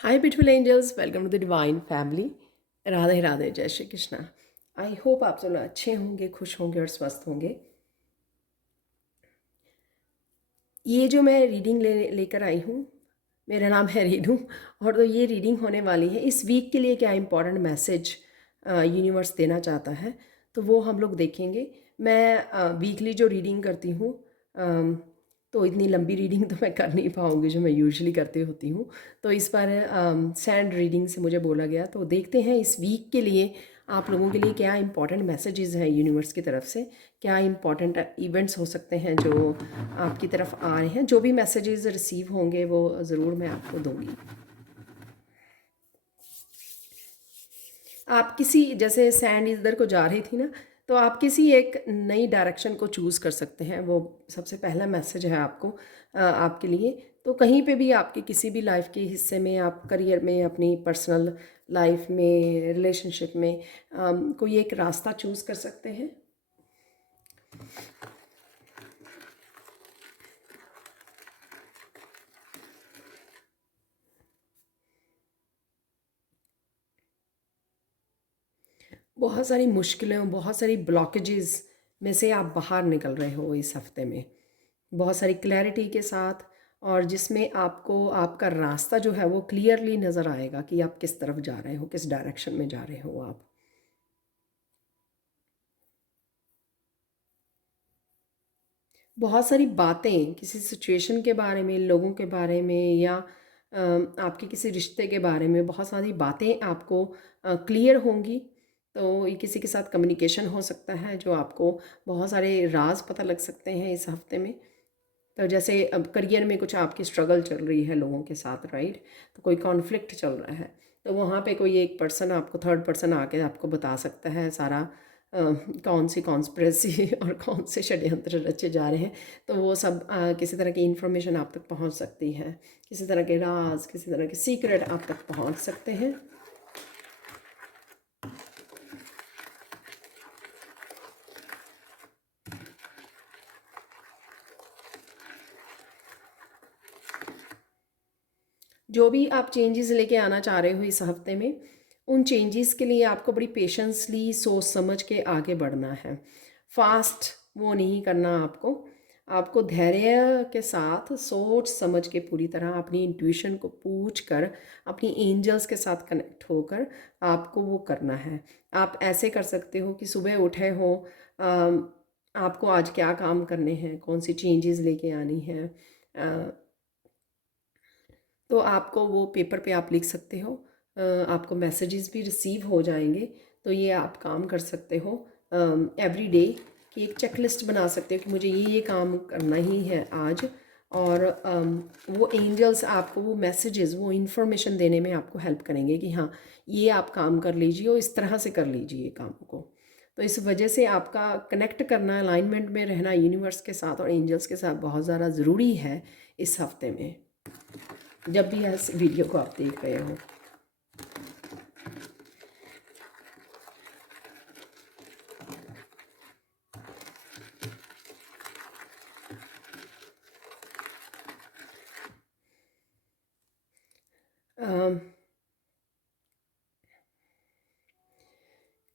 Hi, beautiful angels. Welcome to the Divine Family. Radhe Radhe, जय Shri Krishna. I hope आप सब लोग अच्छे होंगे, खुश होंगे और स्वस्थ होंगे। ये जो मैं रीडिंग लेकर आई हूँ, मेरा नाम है रीडू। और तो ये रीडिंग होने वाली है इस वीक के लिए क्या इम्पोर्टेंट मैसेज यूनिवर्स देना चाहता है, तो वो हम लोग देखेंगे। मैं वीकली जो रीडिंग करती हूँ, तो इतनी लंबी रीडिंग तो मैं कर नहीं पाऊँगी जो मैं यूजुअली करती होती हूँ। तो इस बार सैंड रीडिंग से मुझे बोला गया, तो देखते हैं इस वीक के लिए आप लोगों के लिए क्या इंपॉर्टेंट मैसेजेस हैं यूनिवर्स की तरफ से, क्या इंपॉर्टेंट इवेंट्स हो सकते हैं जो आपकी तरफ आ रहे हैं। जो भी मैसेजेस रिसीव होंगे वो ज़रूर मैं आपको दूंगी। आप किसी, जैसे सैंड इधर को जा रही थी ना, तो आप किसी एक नई डायरेक्शन को चूज़ कर सकते हैं। वो सबसे पहला मैसेज है आपको, आपके लिए। तो कहीं पे भी आपके किसी भी लाइफ के हिस्से में, आप करियर में, अपनी पर्सनल लाइफ में, रिलेशनशिप में कोई एक रास्ता चूज़ कर सकते हैं। बहुत सारी मुश्किलें, बहुत सारी ब्लॉकेजेस में से आप बाहर निकल रहे हो इस हफ्ते में, बहुत सारी क्लैरिटी के साथ, और जिसमें आपको आपका रास्ता जो है वो क्लियरली नज़र आएगा कि आप किस तरफ जा रहे हो, किस डायरेक्शन में जा रहे हो आप। बहुत सारी बातें किसी सिचुएशन के बारे में, लोगों के बारे में, या आपके किसी रिश्ते के बारे में बहुत सारी बातें आपको क्लियर होंगी। तो ये किसी के साथ कम्युनिकेशन हो सकता है जो आपको बहुत सारे राज पता लग सकते हैं इस हफ्ते में। तो जैसे अब करियर में कुछ आपकी स्ट्रगल चल रही है लोगों के साथ, राइट, तो कोई कॉन्फ्लिक्ट चल रहा है, तो वहाँ पे कोई एक पर्सन आपको, थर्ड पर्सन आके आपको बता सकता है सारा कौन सी कॉन्स्पिरेसी और कौन से षड्यंत्र रचे जा रहे हैं। तो वो सब किसी तरह की इंफॉर्मेशन आप तक पहुँच सकती है, किसी तरह के राज, किसी तरह के सीक्रेट आप तक पहुँच सकते हैं। जो भी आप चेंजेस लेके आना चाह रहे हो इस हफ्ते में, उन चेंजेस के लिए आपको बड़ी पेशेंसली सोच समझ के आगे बढ़ना है। फास्ट वो नहीं करना आपको। आपको धैर्य के साथ सोच समझ के, पूरी तरह अपनी इंट्यूशन को पूछ कर, अपनी एंजल्स के साथ कनेक्ट होकर आपको वो करना है। आप ऐसे कर सकते हो कि सुबह उठे हो, आपको आज क्या काम करने हैं, कौन सी चेंजेस लेके आनी है, तो आपको वो पेपर पे आप लिख सकते हो। आपको मैसेजेस भी रिसीव हो जाएंगे। तो ये आप काम कर सकते हो एवरी डे की एक चेकलिस्ट बना सकते हो कि मुझे ये काम करना ही है आज। और वो एंजल्स आपको वो मैसेजेस, वो इन्फॉर्मेशन देने में आपको हेल्प करेंगे कि हाँ, ये आप काम कर लीजिए और इस तरह से कर लीजिए काम को। तो इस वजह से आपका कनेक्ट करना, अलाइनमेंट में रहना यूनिवर्स के साथ और एंजल्स के साथ बहुत ज़्यादा ज़रूरी है इस हफ्ते में, जब भी इस वीडियो को आप देख रहे हो।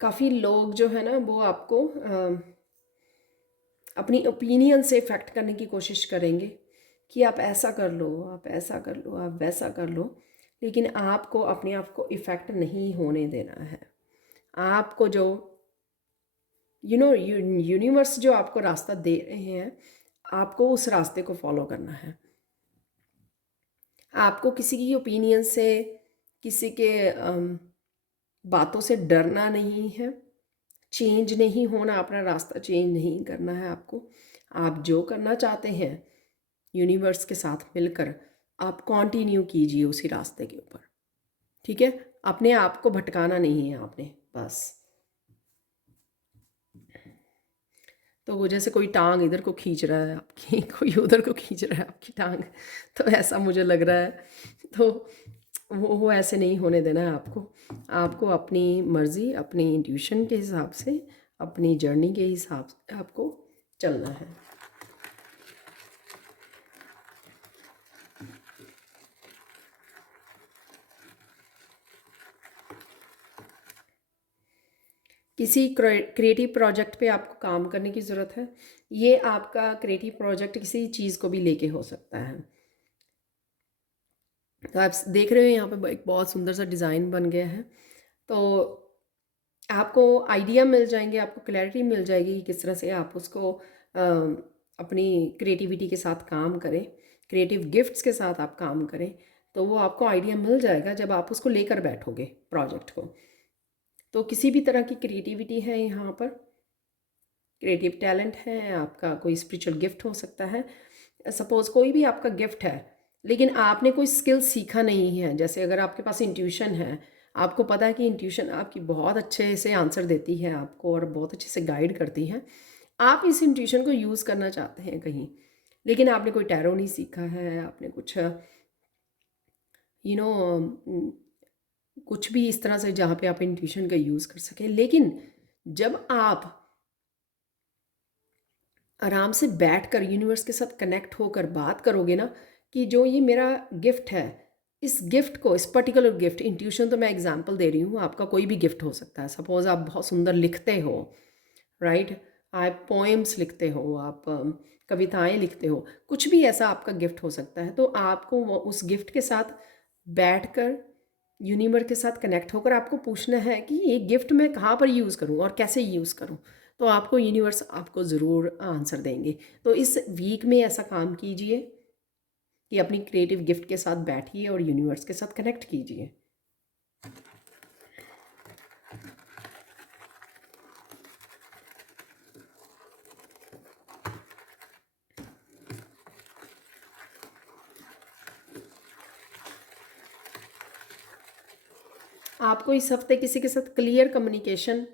काफ़ी लोग जो है ना, वो आपको अपनी ओपिनियन से इफ़ेक्ट करने की कोशिश करेंगे कि आप ऐसा कर लो, आप ऐसा कर लो, आप वैसा कर लो। लेकिन आपको अपने आप को इफ़ेक्ट नहीं होने देना है। आपको जो यूनिवर्स जो आपको रास्ता दे रहे हैं, आपको उस रास्ते को फॉलो करना है। आपको किसी की ओपिनियन से, किसी के बातों से डरना नहीं है। चेंज नहीं होना, अपना रास्ता चेंज नहीं करना है आपको। आप जो करना चाहते हैं यूनिवर्स के साथ मिलकर, आप कंटिन्यू कीजिए उसी रास्ते के ऊपर, ठीक है। अपने आप को भटकाना नहीं है आपने, बस। तो वो जैसे कोई टांग इधर को खींच रहा है आपकी, कोई उधर को खींच रहा है आपकी टांग, तो ऐसा मुझे लग रहा है। तो वो ऐसे नहीं होने देना है आपको। आपको अपनी मर्ज़ी, अपनी इंट्यूशन के हिसाब से, अपनी जर्नी के हिसाब से आपको चलना है। किसी क्रिएटिव प्रोजेक्ट पे आपको काम करने की ज़रूरत है। ये आपका क्रिएटिव प्रोजेक्ट किसी चीज़ को भी लेके हो सकता है। तो आप देख रहे हो यहाँ पे एक बहुत सुंदर सा डिज़ाइन बन गया है। तो आपको आइडिया मिल जाएंगे, आपको क्लैरिटी मिल जाएगी कि किस तरह से आप उसको अपनी क्रिएटिविटी के साथ काम करें, क्रिएटिव गिफ्ट्स के साथ आप काम करें। तो वो आपको आइडिया मिल जाएगा जब आप उसको लेकर बैठोगे प्रोजेक्ट को। तो किसी भी तरह की क्रिएटिविटी है यहाँ पर, क्रिएटिव टैलेंट है आपका, कोई स्पिरिचुअल गिफ्ट हो सकता है। सपोज़ कोई भी आपका गिफ्ट है, लेकिन आपने कोई स्किल सीखा नहीं है। जैसे अगर आपके पास इंट्यूशन है, आपको पता है कि इंट्यूशन आपकी बहुत अच्छे से आंसर देती है आपको और बहुत अच्छे से गाइड करती है। आप इस इंट्यूशन को यूज़ करना चाहते हैं कहीं, लेकिन आपने कोई टैरो नहीं सीखा है, आपने कुछ यू नो कुछ भी इस तरह से जहाँ पे आप इंट्यूशन का यूज़ कर सकें। लेकिन जब आप आराम से बैठकर यूनिवर्स के साथ कनेक्ट होकर बात करोगे ना कि जो ये मेरा गिफ्ट है, इस गिफ्ट को, इस पर्टिकुलर गिफ्ट, इंट्यूशन तो मैं एग्जांपल दे रही हूँ, आपका कोई भी गिफ्ट हो सकता है। सपोज़ आप बहुत सुंदर लिखते हो, राइट, आप पोएम्स लिखते हो, आप कविताएं लिखते हो, कुछ भी ऐसा आपका गिफ्ट हो सकता है। तो आपको उस गिफ्ट के साथ बैठकर यूनिवर्स के साथ कनेक्ट होकर आपको पूछना है कि ये गिफ्ट मैं कहाँ पर यूज़ करूँ और कैसे यूज़ करूँ। तो आपको यूनिवर्स आपको ज़रूर आंसर देंगे। तो इस वीक में ऐसा काम कीजिए कि अपनी क्रिएटिव गिफ्ट के साथ बैठिए और यूनिवर्स के साथ कनेक्ट कीजिए। आपको इस हफ्ते किसी के साथ क्लियर कम्युनिकेशन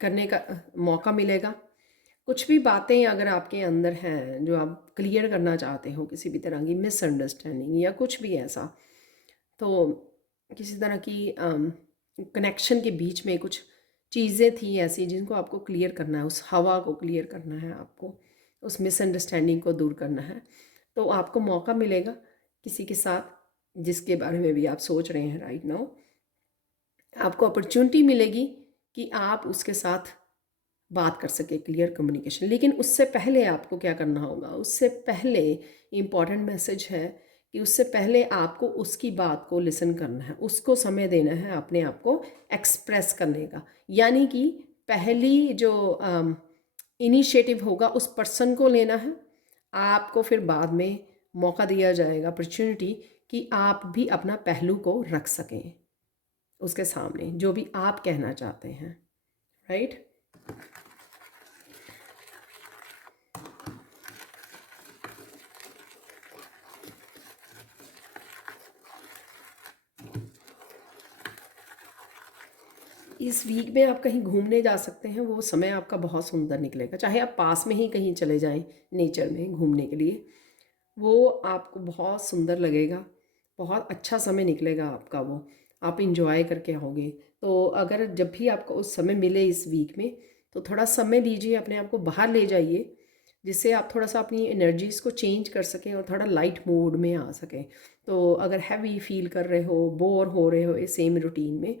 करने का मौका मिलेगा। कुछ भी बातें अगर आपके अंदर हैं जो आप क्लियर करना चाहते हो, किसी भी तरह की मिसअंडरस्टैंडिंग या कुछ भी ऐसा, तो किसी तरह की कनेक्शन के बीच में कुछ चीज़ें थी ऐसी जिनको आपको क्लियर करना है, उस हवा को क्लियर करना है, आपको उस मिसअंडरस्टैंडिंग को दूर करना है। तो आपको मौका मिलेगा किसी के साथ जिसके बारे में भी आप सोच रहे हैं राइट नाउ, आपको अपॉर्चुनिटी मिलेगी कि आप उसके साथ बात कर सके, क्लियर कम्युनिकेशन। लेकिन उससे पहले आपको क्या करना होगा, उससे पहले इम्पॉर्टेंट मैसेज है कि उससे पहले आपको उसकी बात को लिसन करना है, उसको समय देना है अपने आप को एक्सप्रेस करने का। यानी कि पहली जो इनिशिएटिव होगा उस पर्सन को लेना है। आपको फिर बाद में मौका दिया जाएगा, अपॉर्चुनिटी, कि आप भी अपना पहलू को रख सकें उसके सामने, जो भी आप कहना चाहते हैं, राइट। इस वीक में आप कहीं घूमने जा सकते हैं, वो समय आपका बहुत सुंदर निकलेगा। चाहे आप पास में ही कहीं चले जाएं नेचर में घूमने के लिए, वो आपको बहुत सुंदर लगेगा, बहुत अच्छा समय निकलेगा आपका, वो आप इंजॉय करके आओगे। तो अगर जब भी आपको उस समय मिले इस वीक में, तो थोड़ा समय लीजिए, अपने आप को बाहर ले जाइए, जिससे आप थोड़ा सा अपनी एनर्जीज़ को चेंज कर सकें और थोड़ा लाइट मूड में आ सकें। तो अगर हैवी फील कर रहे हो, बोर हो रहे हो इस सेम रूटीन में,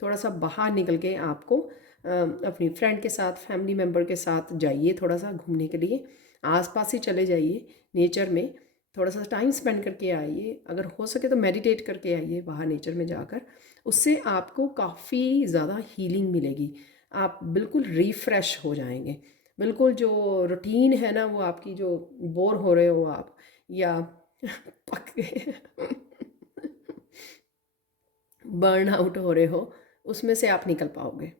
थोड़ा सा बाहर निकल के आपको अपनी फ्रेंड के साथ, फैमिली मेम्बर के साथ जाइए थोड़ा सा घूमने के लिए, आसपास ही चले जाइए नेचर में, थोड़ा सा टाइम स्पेंड करके आइए। अगर हो सके तो मेडिटेट करके आइए बाहर नेचर में जाकर, उससे आपको काफ़ी ज़्यादा हीलिंग मिलेगी, आप बिल्कुल रिफ़्रेश हो जाएंगे। बिल्कुल जो रूटीन है ना, वो आपकी जो बोर हो रहे हो आप, या पक गए बर्न आउट हो रहे हो, उसमें से आप निकल पाओगे।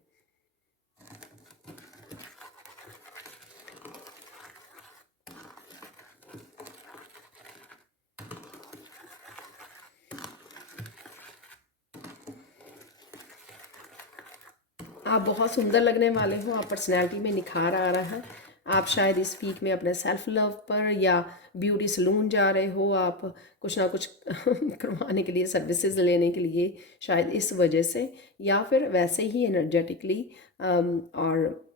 आप बहुत सुंदर लगने वाले हो, आप पर्सनैलिटी में निखार आ रहा है। आप शायद इस वीक में अपने सेल्फ लव पर या ब्यूटी सलून जा रहे हो, आप कुछ ना कुछ करवाने के लिए, सर्विसेज लेने के लिए, शायद इस वजह से, या फिर वैसे ही एनर्जेटिकली और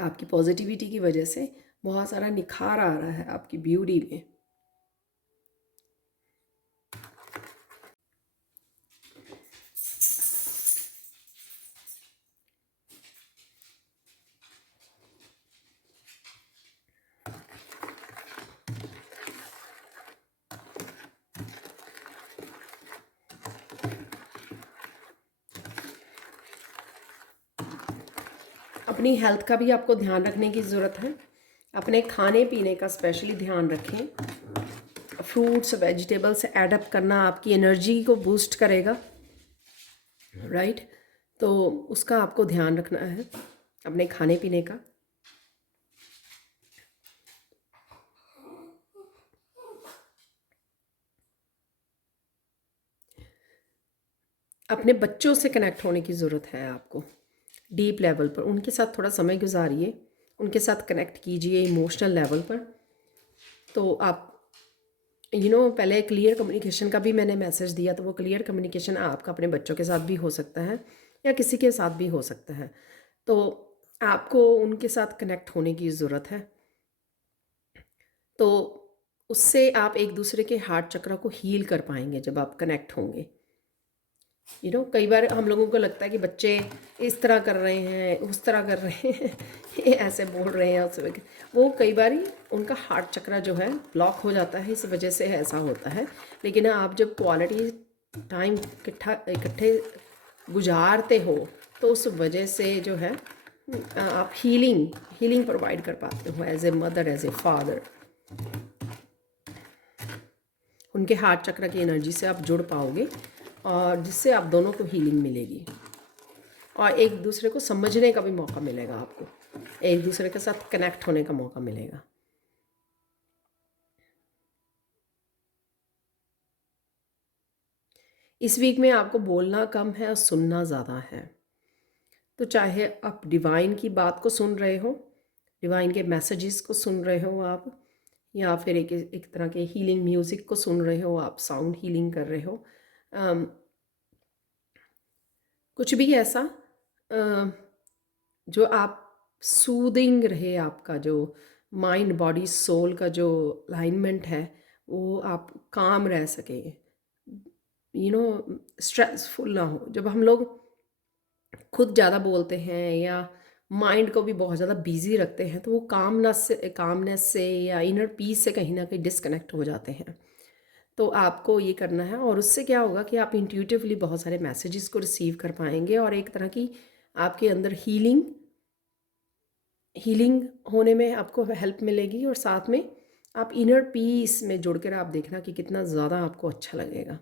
आपकी पॉजिटिविटी की वजह से बहुत सारा निखार आ रहा है आपकी ब्यूटी में। अपनी हेल्थ का भी आपको ध्यान रखने की ज़रूरत है। अपने खाने पीने का स्पेशली ध्यान रखें। फ्रूट्स वेजिटेबल्स एडअप करना आपकी एनर्जी को बूस्ट करेगा, राइट। तो उसका आपको ध्यान रखना है अपने खाने पीने का। अपने बच्चों से कनेक्ट होने की ज़रूरत है आपको डीप लेवल पर। उनके साथ थोड़ा समय गुजारिए, उनके साथ कनेक्ट कीजिए इमोशनल लेवल पर। तो आप पहले क्लियर कम्युनिकेशन का भी मैंने मैसेज दिया, तो वो क्लियर कम्युनिकेशन आपका अपने बच्चों के साथ भी हो सकता है या किसी के साथ भी हो सकता है। तो आपको उनके साथ कनेक्ट होने की ज़रूरत है। तो उससे आप एक दूसरे के हार्ट चक्र को हील कर पाएंगे जब आप कनेक्ट होंगे। कई बार हम लोगों को लगता है कि बच्चे इस तरह कर रहे हैं, उस तरह कर रहे हैं, ये ऐसे बोल रहे हैं, उस वो कई बार उनका हार्ट चक्र जो है ब्लॉक हो जाता है, इस वजह से ऐसा होता है। लेकिन आप जब क्वालिटी टाइम इकट्ठे गुजारते हो तो उस वजह से जो है आप हीलिंग प्रोवाइड कर पाते हो as a mother, as a father. उनके हार्ट चक्र की एनर्जी से आप जुड़ पाओगे और जिससे आप दोनों को हीलिंग मिलेगी और एक दूसरे को समझने का भी मौका मिलेगा, आपको एक दूसरे के साथ कनेक्ट होने का मौका मिलेगा। इस वीक में आपको बोलना कम है और सुनना ज़्यादा है। तो चाहे आप डिवाइन की बात को सुन रहे हो, डिवाइन के मैसेजेस को सुन रहे हो आप, या फिर एक तरह के हीलिंग म्यूज़िक को सुन रहे हो, आप साउंड हीलिंग कर रहे हो, कुछ भी ऐसा जो आप सूदिंग रहे, आपका जो माइंड बॉडी सोल का जो अलाइनमेंट है वो आप काम रह सके, स्ट्रेसफुल ना हो। जब हम लोग खुद ज़्यादा बोलते हैं या माइंड को भी बहुत ज़्यादा बिजी रखते हैं तो वो कामनेस से या इनर पीस से कहीं ना कहीं डिस्कनेक्ट हो जाते हैं। तो आपको ये करना है और उससे क्या होगा कि आप इंट्यूटिवली बहुत सारे मैसेजेस को रिसीव कर पाएंगे और एक तरह की आपके अंदर हीलिंग होने में आपको हेल्प मिलेगी और साथ में आप इनर पीस में जुड़कर आप देखना कि कितना ज़्यादा आपको अच्छा लगेगा।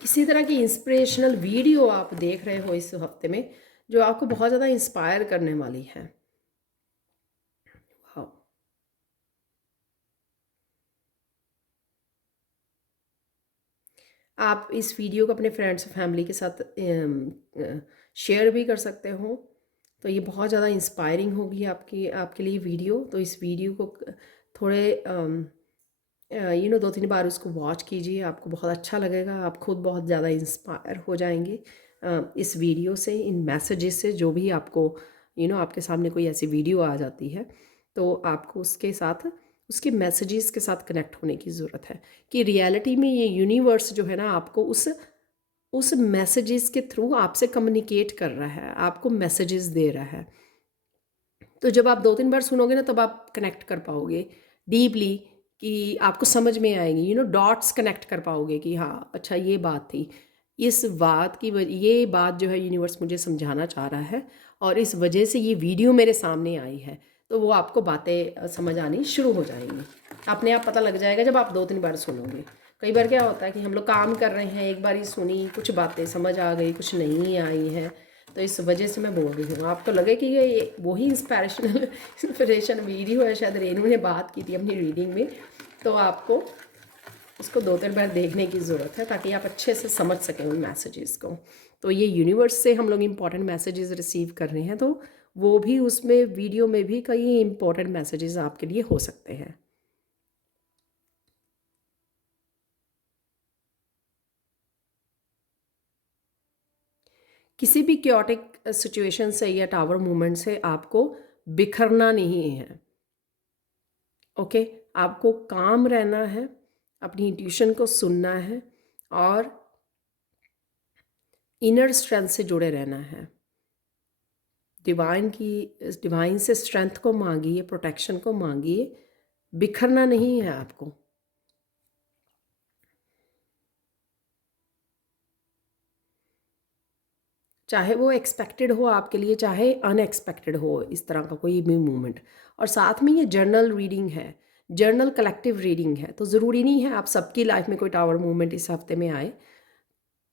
किसी तरह की इंस्पिरेशनल वीडियो आप देख रहे हो इस हफ्ते में जो आपको बहुत ज़्यादा इंस्पायर करने वाली है। हाँ, आप इस वीडियो को अपने फ्रेंड्स और फैमिली के साथ शेयर भी कर सकते हो। तो ये बहुत ज़्यादा इंस्पायरिंग होगी आपकी आपके लिए वीडियो। तो इस वीडियो को थोड़े 2-3 बार उसको वॉच कीजिए, आपको बहुत अच्छा लगेगा। आप खुद बहुत ज़्यादा इंस्पायर हो जाएंगे इस वीडियो से, इन मैसेजेस से। जो भी आपको आपके सामने कोई ऐसी वीडियो आ जाती है तो आपको उसके साथ उसके मैसेजेस के साथ कनेक्ट होने की ज़रूरत है कि रियलिटी में ये यूनिवर्स जो है ना आपको उस मैसेजेस के थ्रू आपसे कम्युनिकेट कर रहा है, आपको मैसेजेस दे रहा है। तो जब आप 2-3 बार सुनोगे ना तब आप कनेक्ट कर पाओगे डीपली, कि आपको समझ में आएंगी, डॉट्स कनेक्ट कर पाओगे कि हाँ अच्छा ये बात थी, इस बात की ये बात जो है यूनिवर्स मुझे समझाना चाह रहा है और इस वजह से ये वीडियो मेरे सामने आई है। तो वो आपको बातें समझ आनी शुरू हो जाएंगी, अपने आप पता लग जाएगा जब आप 2-3 बार सुनोगे। कई बार क्या होता है कि हम लोग काम कर रहे हैं, एक बार ही सुनी, कुछ बातें समझ आ गई, कुछ नहीं आई हैं, तो इस वजह से मैं बोल रही हूँ। आपको लगे कि ये वही इंस्पिरेशन वीडियो है, शायद रेनू ने बात की थी अपनी रीडिंग में, तो आपको उसको 2-3 बार देखने की ज़रूरत है ताकि आप अच्छे से समझ सकें उन मैसेजेस को। तो ये यूनिवर्स से हम लोग इम्पॉर्टेंट मैसेजेस रिसीव कर रहे हैं, तो वो भी उसमें वीडियो में भी कई इम्पॉर्टेंट मैसेजेस आपके लिए हो सकते हैं। किसी भी क्योटिक सिचुएशन से या टावर मूवमेंट से आपको बिखरना नहीं है, ओके। आपको काम रहना है, अपनी इंट्यूशन को सुनना है और इनर स्ट्रेंथ से जुड़े रहना है। डिवाइन से स्ट्रेंथ को मांगिए, प्रोटेक्शन को मांगिए, बिखरना नहीं है आपको। चाहे वो एक्सपेक्टेड हो आपके लिए, चाहे अनएक्सपेक्टेड हो, इस तरह का कोई भी मूवमेंट। और साथ में ये जर्नल रीडिंग है, जर्नल कलेक्टिव रीडिंग है, तो ज़रूरी नहीं है आप सबकी लाइफ में कोई टावर मूवमेंट इस हफ्ते में आए।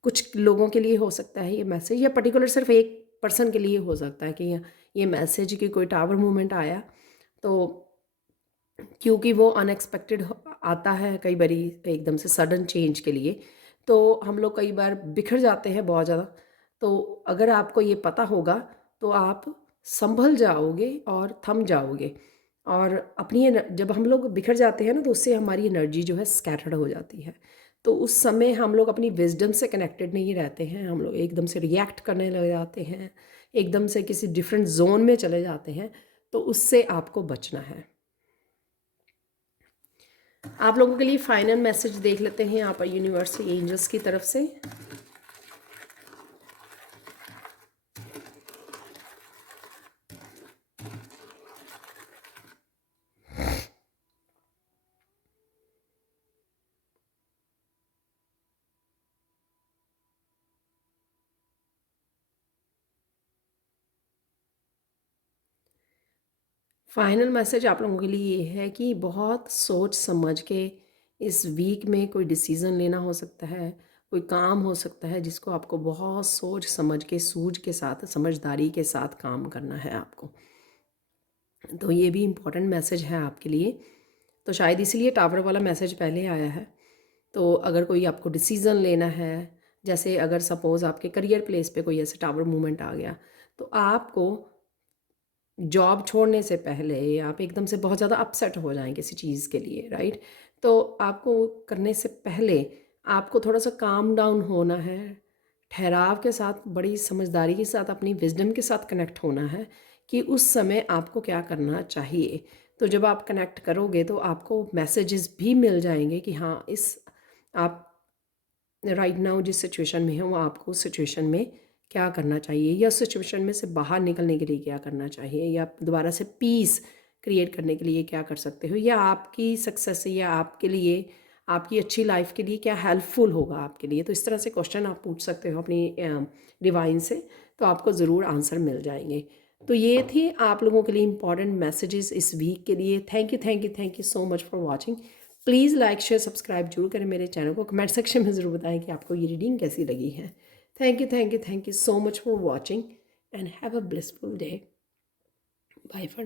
कुछ लोगों के लिए हो सकता है ये मैसेज, या पर्टिकुलर सिर्फ एक पर्सन के लिए हो सकता है कि ये मैसेज कि कोई टावर मूवमेंट आया। तो क्योंकि वो अनएक्सपेक्टेड आता है कई बारी, एकदम से सडन चेंज के लिए, तो हम लोग कई बार बिखर जाते हैं बहुत ज़्यादा। तो अगर आपको ये पता होगा तो आप संभल जाओगे और थम जाओगे। और अपनी जब हम लोग बिखर जाते हैं ना, तो उससे हमारी एनर्जी जो है स्कैटर्ड हो जाती है। तो उस समय हम लोग अपनी विजडम से कनेक्टेड नहीं रहते हैं, हम लोग एकदम से रिएक्ट करने लग जाते हैं, एकदम से किसी डिफरेंट जोन में चले जाते हैं। तो उससे आपको बचना है। आप लोगों के लिए फाइनल मैसेज देख लेते हैं यहाँ पर यूनिवर्सल एंजल्स की तरफ से। फाइनल मैसेज आप लोगों के लिए ये है कि बहुत सोच समझ के इस वीक में कोई डिसीज़न लेना हो सकता है, कोई काम हो सकता है जिसको आपको बहुत सोच समझ के, सूझ के साथ, समझदारी के साथ काम करना है आपको। तो ये भी इम्पोर्टेंट मैसेज है आपके लिए। तो शायद इसीलिए टावर वाला मैसेज पहले आया है। तो अगर कोई आपको डिसीज़न लेना है, जैसे अगर सपोज़ आपके करियर प्लेस पे कोई ऐसे टावर मूवमेंट आ गया, तो आपको जॉब छोड़ने से पहले आप एकदम से बहुत ज़्यादा अपसेट हो जाएँ किसी चीज़ के लिए, राइट? तो आपको करने से पहले आपको थोड़ा-सा काम डाउन होना है, ठहराव के साथ, बड़ी समझदारी के साथ, अपनी विज़डम के साथ कनेक्ट होना है कि उस समय आपको क्या करना चाहिए। तो जब आप कनेक्ट करोगे तो आपको मैसेजेस भी मिल जाएँगे कि हाँ, इस आप राइट नाउ जिस सिचुएशन में हो, वो आपको उस सिचुएशन में क्या करना चाहिए, या सिचुएशन में से बाहर निकलने के लिए क्या करना चाहिए, या दोबारा से पीस क्रिएट करने के लिए क्या कर सकते हो, या आपकी सक्सेस या आपके लिए, आपकी अच्छी लाइफ के लिए क्या हेल्पफुल होगा आपके लिए। तो इस तरह से क्वेश्चन आप पूछ सकते हो अपनी डिवाइन से, तो आपको ज़रूर आंसर मिल जाएंगे। तो ये थे आप लोगों के लिए इंपॉर्टेंट मैसेजेस इस वीक के लिए। Thank you, thank you, thank you so much for watching. Please like share subscribe जरूर करें मेरे चैनल को। कमेंट सेक्शन में ज़रूर बताएं कि आपको ये रीडिंग कैसी लगी है। Thank you, thank you, thank you so much for watching and have a blissful day. Bye for